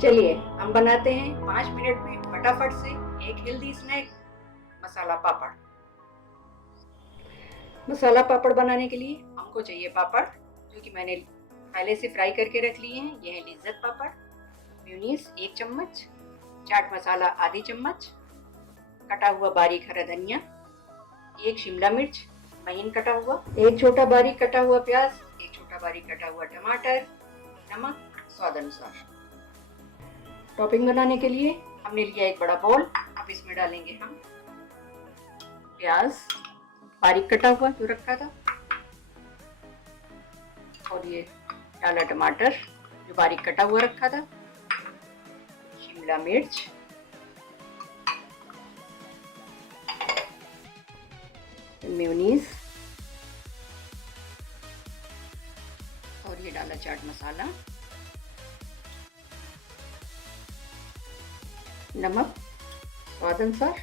चलिए हम बनाते हैं 5 मिनट में फटाफट से एक हेल्दी स्नैक, मसाला पापड़। मसाला पापड़ बनाने के लिए हमको चाहिए पापड़, जो कि मैंने पहले से फ्राई करके रख लिए हैं। ये है लिज्जत पापड़, म्यूनीस 1 चम्मच, चाट मसाला आधी चम्मच, कटा हुआ बारीक हरा धनिया, 1 शिमला मिर्च महीन कटा हुआ, 1 छोटा बारीक कटा हुआ प्याज, 1 छोटा बारीक कटा हुआ टमाटर, नमक स्वाद अनुसार। टॉपिंग बनाने के लिए हमने लिया एक बड़ा बोल। अब इसमें डालेंगे हम प्याज बारीक कटा हुआ जो रखा था, और ये डाला टमाटर जो बारीक कटा हुआ रखा था, शिमला मिर्च, मेयोनीज, और ये डाला चाट मसाला, नमक स्वाद अनुसार।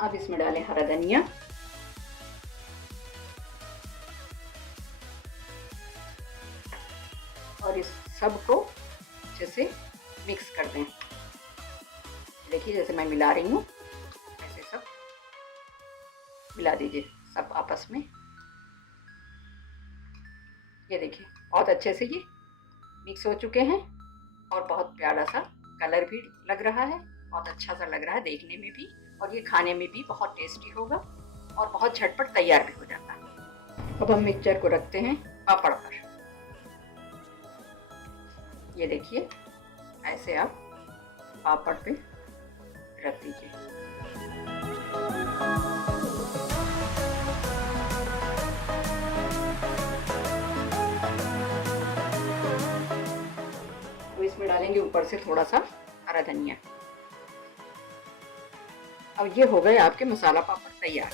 अब इसमें डालें हरा धनिया, और इस सब को अच्छे से मिक्स कर दें। देखिए जैसे मैं मिला रही हूँ, ऐसे सब मिला दीजिए सब आपस में। ये देखिए बहुत अच्छे से ये मिक्स हो चुके हैं, और बहुत प्यारा सा कलर भी लग रहा है, बहुत अच्छा सा लग रहा है देखने में भी, और ये खाने में भी बहुत टेस्टी होगा और बहुत झटपट तैयार भी हो जाता है। अब हम मिक्सचर को रखते हैं पापड़ पर। ये देखिए ऐसे आप पापड़ पे रख दीजिए। अब इसमें डालेंगे ऊपर से थोड़ा सा हरा धनिया। अब ये हो गए आपके मसाला पापड़ तैयार।